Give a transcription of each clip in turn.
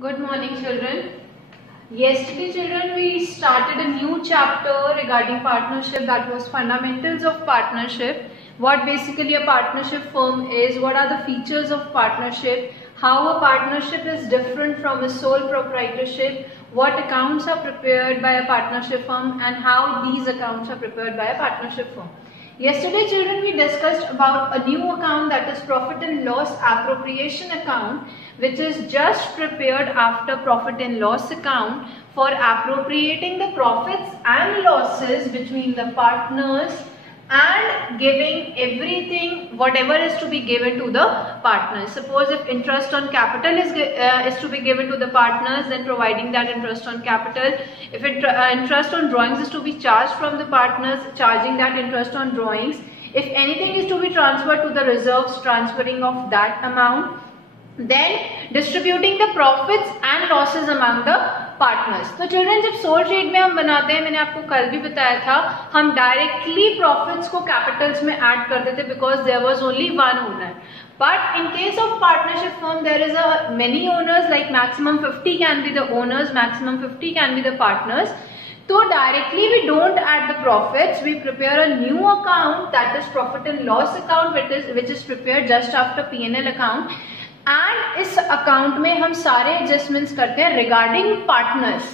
Good morning, children. Yesterday, children, we started a new chapter regarding partnership, that was fundamentals of partnership. What basically a partnership firm is, what are the features of partnership, how a partnership is different from a sole proprietorship, what accounts are prepared by a partnership firm, and how these accounts are prepared by a partnership firm. Yesterday, children, we discussed about a new account, that is profit and loss appropriation account, which is just prepared after profit and loss account for appropriating the profits and losses between the partners and giving everything, whatever is to be given to the partners. Suppose if interest on capital is to be given to the partners, then providing that interest on capital. If interest on drawings is to be charged from the partners, charging that interest on drawings. If anything is to be transferred to the reserves, transferring of that amount. Then distributing the profits and losses among the partners. तो children, जब soul trade में हम बनाते हैं, मैंने आपको कल भी बताया था, हम डायरेक्टली प्रॉफिट्स को कैपिटल्स में ऐड कर देते because there was only one owner. But in case of partnership firm there is a many owners, like maximum 50 can be the owners, maximum 50 can be the partners. So directly we don't add the profits, we prepare a new account, that is profit and loss account, which is prepared just after P&L account. And इस account में हम सारे adjustments करते हैं regarding partners,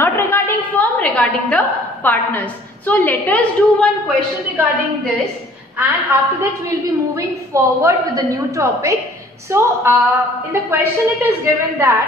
not regarding firm, regarding the partners. So let us do one question regarding this, and after that we will be moving forward with the new topic. So in the question it is given that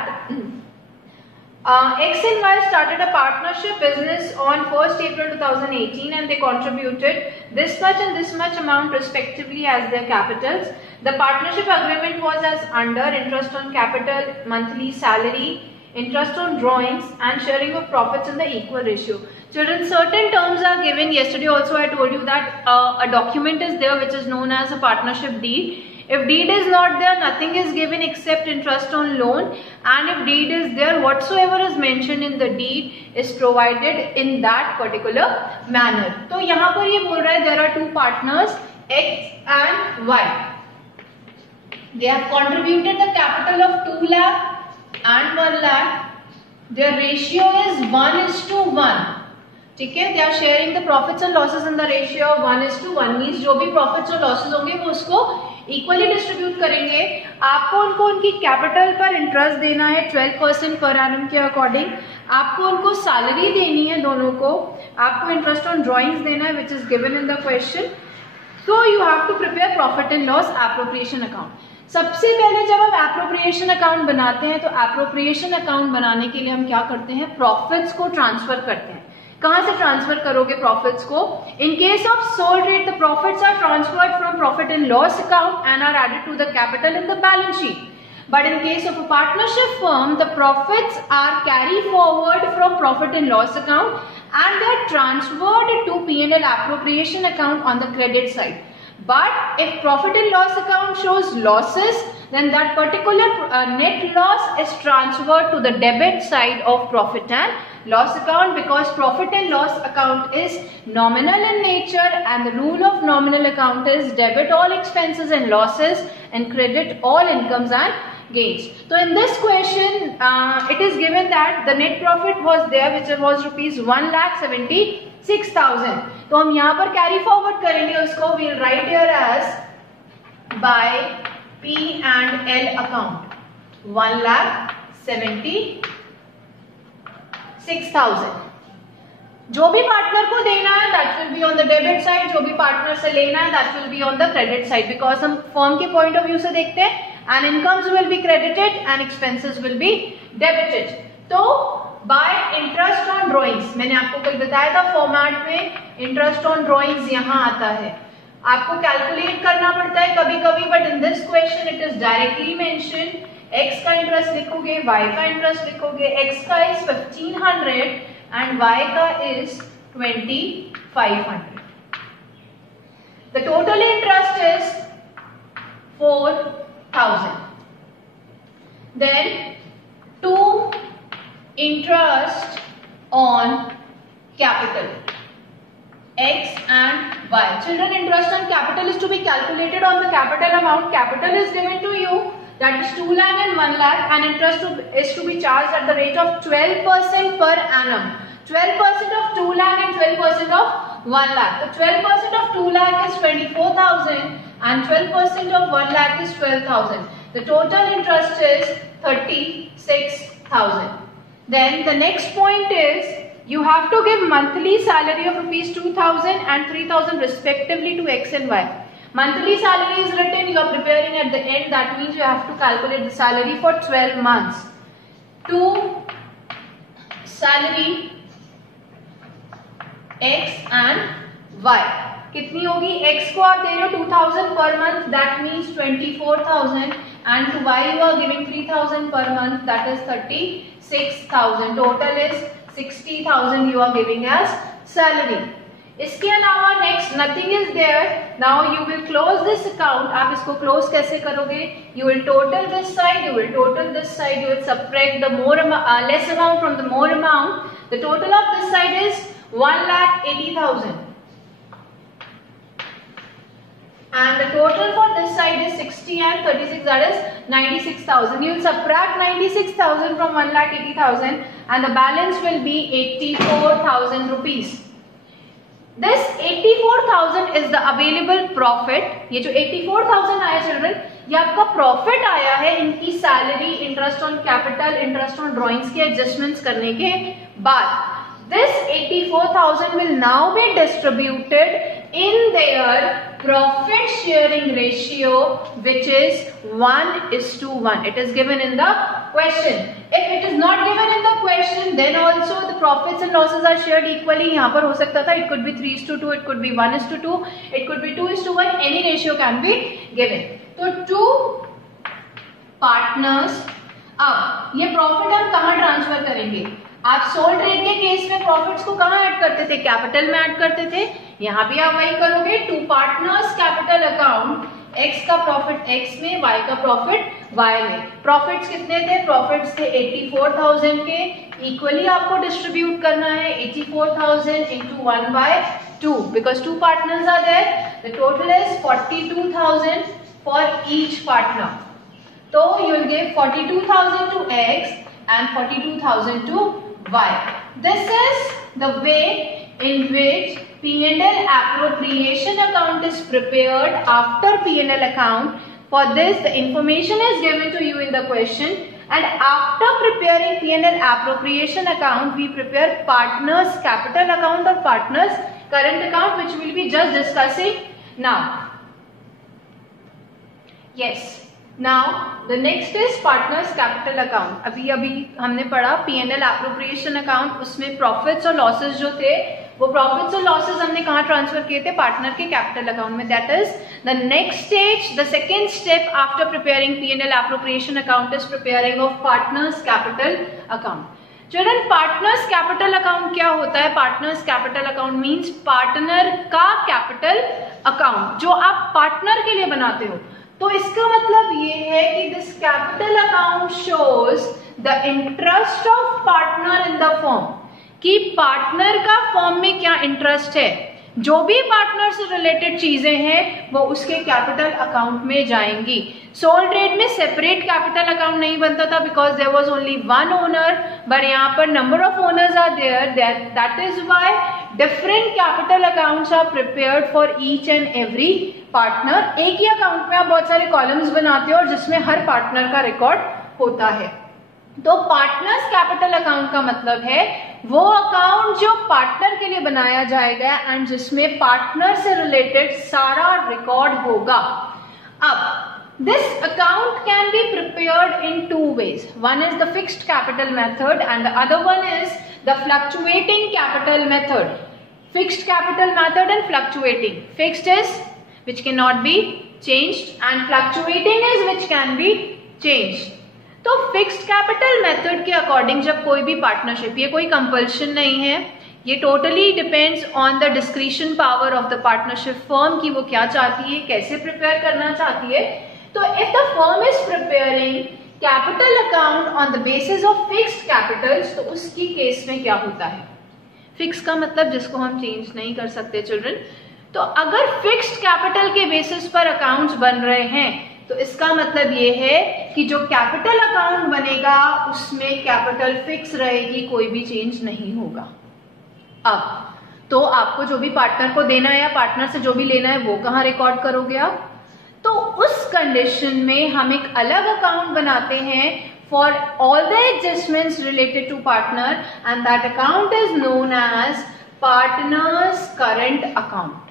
X and Y started a partnership business on 1st April 2018 and they contributed this much and this much amount respectively as their capitals. The partnership agreement was as under: interest on capital, monthly salary, interest on drawings and sharing of profits in the equal ratio. Children, certain terms are given. Yesterday also I told you that a document is there which is known as a partnership deed. If deed is not there, nothing is given except interest on loan, and if deed is there, whatsoever is mentioned in the deed is provided in that particular manner. तो यहाँ पर ये बोल रहा है there are two partners X and Y. They have contributed the capital of 2 lakh and 1 lakh. Their ratio is 1:1. ठीक है, they are sharing the profits and losses in the ratio of 1:1. Means जो भी profits और losses होंगे वो उसको equally distribute करेंगे. आपको उनको उनकी कैपिटल पर इंटरेस्ट देना है 12% पर एनम के अकॉर्डिंग. आपको उनको सैलरी देनी है दोनों को. आपको इंटरेस्ट ऑन ड्राइंग्स देना है which is given in the question. So you have to prepare profit and loss appropriation account. सबसे पहले जब हम एप्रोप्रिएशन अकाउंट बनाते हैं तो एप्रोप्रिएशन अकाउंट बनाने के लिए हम क्या करते हैं, प्रॉफिट्स को ट्रांसफर करते हैं. कहां से ट्रांसफर करोगे प्रॉफिट्स को? In case of sole trade the profits are transferred from profit and loss account and are added to the capital in the balance sheet. But in case of a partnership firm, the profits are carried forward from profit and loss account and they are transferred to P&L appropriation account on the credit side. But if profit and loss account shows losses, then that particular net loss is transferred to the debit side of profit and loss account, because profit and loss account is nominal in nature and the rule of nominal account is debit all expenses and losses and credit all incomes and gains. So in this question it is given that the net profit was there which was rupees 1,76,000. तो हम यहाँ पर carry forward करेंगे उसको. we'll write here as by P&L account 1,76,000. जो भी partner को देना है that will be on the debit side, जो भी पार्टनर से लेना है that will be on the credit side, because हम फर्म के पॉइंट ऑफ व्यू से देखते हैं and incomes will be credited and expenses will be debited. तो बाय इंटरेस्ट ऑन ड्रॉइंग्स, मैंने आपको कल बताया था फॉर्मेट में इंटरेस्ट ऑन ड्रॉइंग्स यहाँ आता है. आपको कैलकुलेट करना पड़ता है कभी कभी, but in this question it is directly mention. X का इंटरेस्ट लिखोगे, वाई का इंटरेस्ट लिखोगे. एक्स का इज 1,500 and y का is 2,500. The total interest is 4,000. Then to interest on capital X and Y. Children, interest on capital is to be calculated on the capital amount. Capital is given to you. that is 2 lakh and 1 lakh, and interest is to be charged at the rate of 12% per annum. 12% of 2 lakh and 12% of 1 lakh. So 12% of 2 lakh is 24,000 and 12% of 1 lakh is 12,000. The total interest is 36,000. Then the next point is you have to give monthly salary of rupees 2,000 and 3,000 respectively to X and Y. Monthly salary is written, you are preparing at the end, that means you have to calculate the salary for 12 months. To salary X and Y. कितनी होगी? X को आप दे रहे हो 2,000 per month, that means 24,000, and to Y you are giving 3,000 per month, that is 36,000. Total is 60,000 you are giving as salary. इसके अलावा next nothing is there. Now you will close this account. आप इसको close कैसे करोगे? You will total this side, you will total this side, you will subtract the less amount from the more amount. The total of this side is 1,80,000. And the total for this side is 60 and 36, that is 96,000. You will subtract 96,000 from 1,80,000 and the balance will be 84,000 rupees. This 84,000 is the available profit. ये जो 84,000 आया children, ये आपका profit आया है इनकी salary, interest on capital, interest on drawings के adjustments करने के बाद. This 84,000 will now be distributed in their profit sharing ratio, which is 1:1. It is given in the question. If it is not given in the question, then also the profits and losses are shared equally. यहाँ पर हो सकता था it could be 3:2, it could be 1:2, it could be 2:1. Any ratio can be given. तो 2 partners. अब ये profit हम कहाँ ट्रांसफर करेंगे? आप सोल ट्रेड के केस में प्रॉफिट्स को कहाँ ऐड करते थे? कैपिटल में ऐड करते थे. यहाँ भी आप वही करोगे. 2 पार्टनर्स कैपिटल अकाउंट, X का प्रॉफिट X में, Y का प्रॉफिट Y में. प्रॉफिट्स कितने थे? प्रॉफिट्स थे 84,000 के. इक्वली आपको डिस्ट्रीब्यूट करना है 84,000 into 1/2 because 2 partners are there. The total is 42,000 for each partner. So you will give 42,000 to X and 42,000 to Y. This is the way in which P&L appropriation account is prepared after P&L account. For this, the information is given to you in the question, and after preparing P&L appropriation account, we prepare partners capital account or partners current account, which we will be just discussing now. Yes. Now the next is partners capital account. अभी हमने पढ़ा P&L appropriation account, उसमें profits और losses जो थे वो profits और losses हमने कहाँ ट्रांसफर किए थे? पार्टनर के कैपिटल अकाउंट में. That is the next stage, the second step after preparing P&L appropriation account is preparing of partners capital account. Children, partners capital account क्या होता है? Partners capital account means partner का capital account जो आप partner के लिए बनाते हो. तो इसका मतलब ये है कि this capital account shows the interest of partner in the firm, कि पार्टनर का फर्म में क्या इंटरेस्ट है. जो भी पार्टनर से रिलेटेड चीजें हैं वो उसके कैपिटल अकाउंट में जाएंगी. सोल ट्रेड में सेपरेट कैपिटल अकाउंट नहीं बनता था because there was only one owner, but यहाँ पर number of owners are there. That is why different capital accounts are prepared for each and every partner. एक ही अकाउंट में आप बहुत सारे कॉलम्स बनाते हो और जिसमें हर पार्टनर का रिकॉर्ड होता है. तो पार्टनर्स कैपिटल अकाउंट का मतलब है वो अकाउंट जो पार्टनर के लिए बनाया जाएगा एंड जिसमें पार्टनर से रिलेटेड सारा रिकॉर्ड होगा. अब this account can be prepared in 2 ways. One is the fixed capital method and the other one is the fluctuating capital method. Fixed capital method and fluctuating. Fixed is which cannot be changed and fluctuating is which can be changed. तो fixed capital method के according जब कोई भी partnership, ये कोई compulsion नहीं है, ये totally depends on the discretion power of the partnership firm की वो क्या चाहती है, कैसे प्रिपेयर करना चाहती है. तो if the firm is preparing capital account on the basis of fixed Capitals, तो उसकी केस में क्या होता है? फिक्स का मतलब जिसको हम चेंज नहीं कर सकते चिल्ड्रन. तो अगर फिक्स्ड कैपिटल के बेसिस पर अकाउंट्स बन रहे हैं तो इसका मतलब ये है कि जो कैपिटल अकाउंट बनेगा उसमें कैपिटल फिक्स रहेगी, कोई भी चेंज नहीं होगा। अब तो आपको जो भी पार्टनर को देना है या पार्टनर से जो भी लेना है वो कहाँ रिकॉर्ड करोगे आप? तो उस कंडीशन में हम एक अलग अकाउंट बनाते हैं for all the adjustments related to partner and that account is known as partners current account.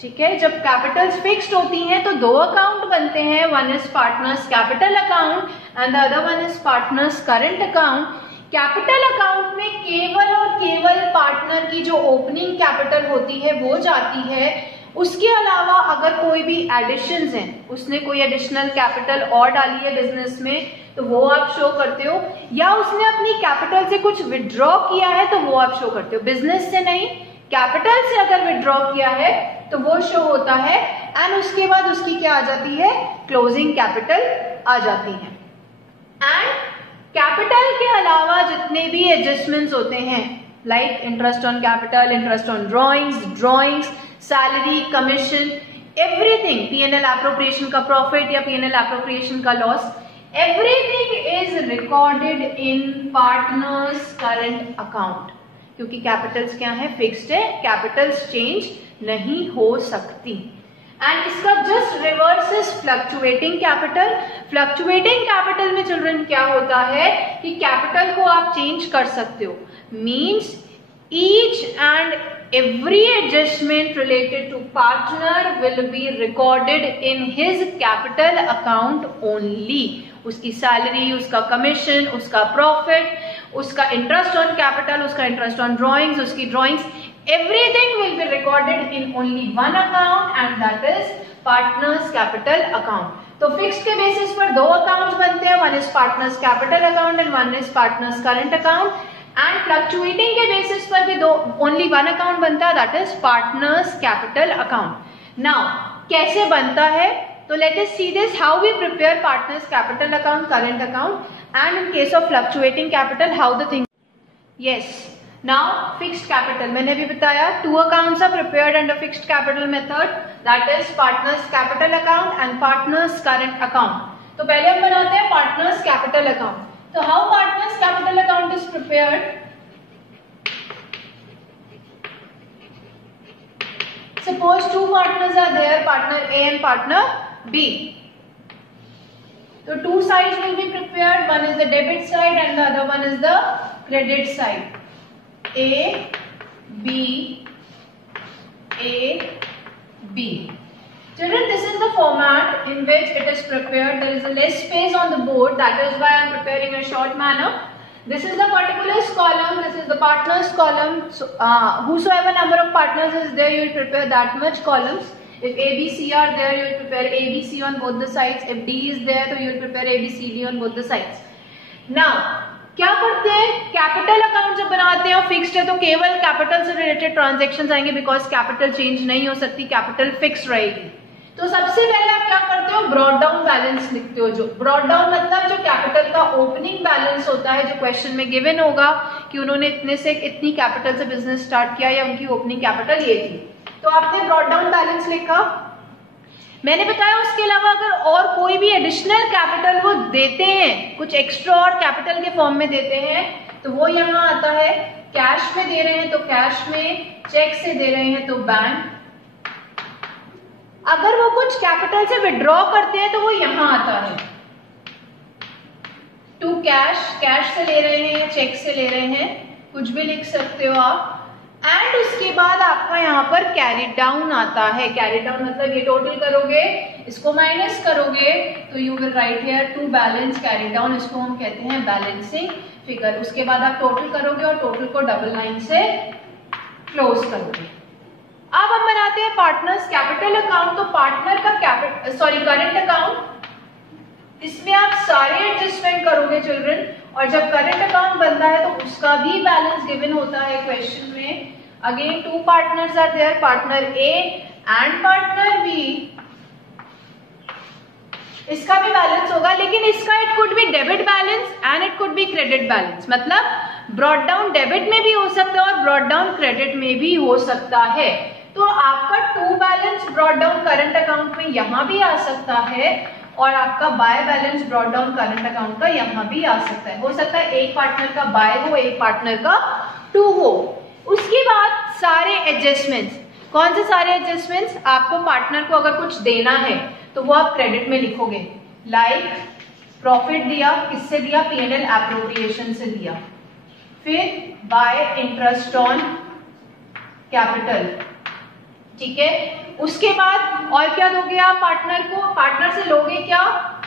ठीक है, जब कैपिटल्स फिक्स्ड होती हैं तो दो अकाउंट बनते हैं, one is partners capital account and the other one is partners current account. Capital account में केवल और केवल पार्टनर की जो ओपनिंग कैपिटल होती है वो जाती है, उसके अलावा अगर कोई भी एडिशंस हैं, उसने कोई एडिशनल कैपिटल और डाली है बिजनेस में तो वो आप शो करते हो, या उसने अपनी कैपिटल से कुछ विड्रॉ किया है तो वो आप शो करते हो। बिजनेस से नहीं, कैपिटल से अगर विड्रॉ किया है तो वो शो होता है एंड उसके बाद उसकी क्या आ जाती है, क्लोजिंग कैपिटल आ जाती है। एंड कैपिटल के अलावा जितने भी एडजस्टमेंट्स होते हैं like interest on capital, interest on drawings, salary, commission, everything, PNL appropriation का प्रॉफिट या पीएनएल एप्रोप्रिएशन का loss, everything is recorded in partners current account, क्योंकि कैपिटल्स क्या है, फिक्स्ड है, कैपिटल्स चेंज नहीं हो सकती। एंड इसका just reverse is fluctuating capital. Fluctuating capital में चिल्ड्रन क्या होता है कि कैपिटल को आप चेंज कर सकते हो, means each and every adjustment related to partner will be recorded in his capital account only। उसकी सैलरी, उसका कमीशन, उसका प्रॉफिट, उसका इंटरेस्ट ऑन कैपिटल, उसका इंटरेस्ट ऑन ड्रॉइंग्स, उसकी drawings, everything will be recorded in only one account and that is partners capital account। तो fixed के basis पर दो अकाउंट्स बनते हैं, one is partners capital account and one is partners current account. And fluctuating के basis पर भी दो, ओनली वन अकाउंट बनता है, that is partners capital account. Now कैसे बनता है, तो let us see this, how we prepare partners capital account, current account, and in case of fluctuating capital how the thing. Yes, now fixed capital मैंने भी बताया, two accounts are prepared under fixed capital method, that is partners capital account and partners current account. तो पहले हम बनाते हैं partners capital account. So how partners capital account is prepared? Suppose two partners are there, partner A and partner B. So two sides will be prepared. One is the debit side and the other one is the credit side. A, B, B. Children, this is the format in which it is prepared. There is a less space on the board, that is why I am preparing a short manner. This is the particulars column, this is the partners column. So, whosoever number of partners is there, you will prepare that much columns. If A, B, C are there, you will prepare A, B, C on both the sides. If D is there, so you will prepare A, B, C, D on both the sides. Now, क्या करते हैं, capital account जब बनाते हैं और fixed है तो केवल कैपिटल से रिलेटेड ट्रांजेक्शन आएंगे, बिकॉज कैपिटल चेंज नहीं हो सकती, कैपिटल फिक्स रहेगी। तो सबसे पहले आप क्या करते हो, ब्रॉड डाउन बैलेंस लिखते हो। जो ब्रॉड डाउन मतलब जो कैपिटल का ओपनिंग बैलेंस होता है, जो क्वेश्चन में गिवन होगा कि उन्होंने इतने से इतनी कैपिटल से बिजनेस स्टार्ट किया या उनकी ओपनिंग कैपिटल ये थी, तो आपने ब्रॉड डाउन बैलेंस लिखा। मैंने बताया उसके अलावा अगर और कोई भी एडिशनल कैपिटल वो देते हैं, कुछ एक्स्ट्रा और कैपिटल के फॉर्म में देते हैं, तो वो यहाँ आता है। कैश में दे रहे हैं तो कैश में, चेक से दे रहे हैं तो बैंक। अगर वो कुछ कैपिटल से विड्रॉ करते हैं तो वो यहां आता है, टू कैश, कैश से ले रहे हैं या चेक से ले रहे हैं, कुछ भी लिख सकते हो आप। एंड उसके बाद आपका यहाँ पर कैरी डाउन आता है। कैरी डाउन मतलब ये टोटल करोगे, इसको माइनस करोगे तो you will write here to balance carry down, इसको हम कहते हैं बैलेंसिंग फिगर। उसके बाद आप टोटल करोगे और टोटल को डबल लाइन से क्लोज करोगे। अब हम बनाते हैं पार्टनर्स कैपिटल अकाउंट। तो पार्टनर का करंट अकाउंट, इसमें आप सारे एडजस्टमेंट करोगे चिल्ड्रन, और जब करंट अकाउंट बनता है तो उसका भी बैलेंस गिवन होता है क्वेश्चन में। Again two partners are there, partner A and partner B, इसका भी बैलेंस होगा, लेकिन इसका it could be debit balance and it could be credit balance. मतलब ब्रॉड डाउन डेबिट में भी हो सकता है और ब्रॉड डाउन क्रेडिट में भी हो सकता है। तो आपका to balance brought down current account में यहां भी आ सकता है और आपका by balance brought down current account का यहाँ भी आ सकता है। हो सकता है एक पार्टनर का बाय हो, एक पार्टनर का टू हो। उसके बाद सारे एडजस्टमेंट्स, कौन से सारे एडजस्टमेंट्स? आपको पार्टनर को अगर कुछ देना है तो वो आप क्रेडिट में लिखोगे, लाइक प्रॉफिट दिया, किससे दिया? P&L एप्रोप्रिएशन से दिया। फिर बाय इंटरेस्ट ऑन कैपिटल, ठीक है। उसके बाद और क्या दोगे आप पार्टनर को? पार्टनर से लोगे क्या?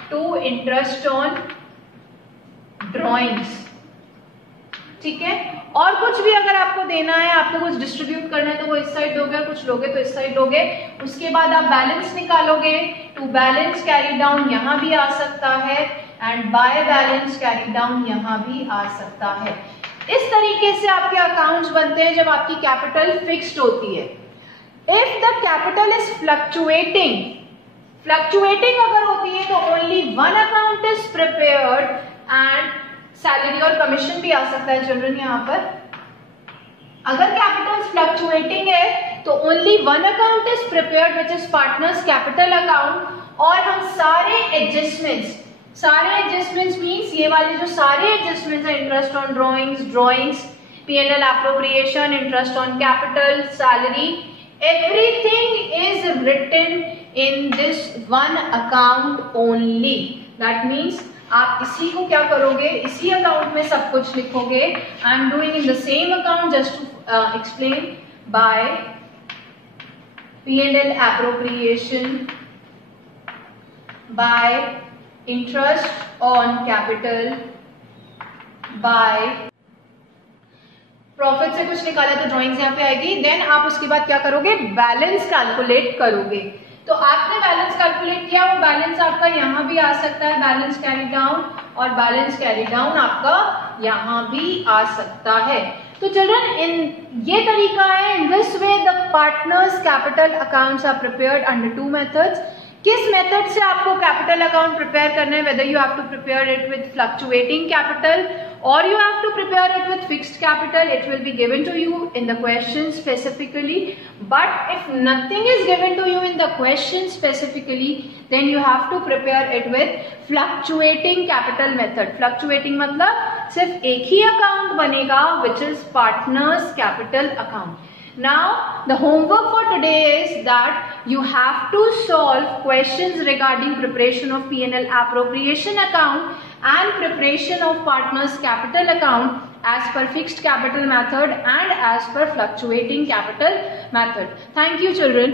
टू इंटरेस्ट ऑन ड्रॉइंग्स, ठीक है। और कुछ भी अगर आपको देना है, आपको कुछ डिस्ट्रीब्यूट करना है तो वो इस साइड दोगे, कुछ लोगे तो इस साइड दोगे। उसके बाद आप बैलेंस निकालोगे, टू बैलेंस कैरी डाउन यहाँ भी आ सकता है and by balance carry down यहाँ भी आ सकता है। इस तरीके से आपके अकाउंट्स बनते हैं जब आपकी कैपिटल फिक्स्ड होती है। If the capital is fluctuating अगर होती है तो only one account is prepared and salary और कमीशन भी आ सकता है चिल्ड्रन यहाँ पर। अगर कैपिटल फ्लक्चुएटिंग है तो only one account is prepared which is partners capital account, और हम सारे एडजस्टमेंट्स मींस ये वाले जो सारे एडजस्टमेंट्स है, interest on drawings, P&L appropriation, interest on capital, salary, everything is written in this one account only. That means आप इसी को क्या करोगे? इसी अकाउंट में सब कुछ लिखोगे। I am doing in the same account just to explain. By P&L appropriation, by interest on capital, by profit से कुछ निकाला तो ड्राइंग्स यहाँ पे आएगी। देन आप उसके बाद क्या करोगे? बैलेंस कैलकुलेट करोगे। तो आपने बैलेंस कैलकुलेट किया, वो बैलेंस आपका यहाँ भी आ सकता है, बैलेंस कैरी डाउन, और बैलेंस कैरी डाउन आपका यहाँ भी आ सकता है। तो चिल्ड्रन इन ये तरीका है, in this way the partners capital accounts are prepared under two methods. किस मेथड से आपको कैपिटल अकाउंट प्रिपेयर करना है? Whether you have to prepare it with fluctuating capital or you have to prepare it with fixed capital. It will be given to you in the question specifically. But if nothing is given to you in the question specifically, then you have to prepare it with fluctuating capital method. Fluctuating मतलब सिर्फ एक ही account बनेगा which is partners capital account. Now the homework for today is that you have to solve questions regarding preparation of P&L appropriation account and preparation of partners capital account as per fixed capital method and as per fluctuating capital method. Thank you children.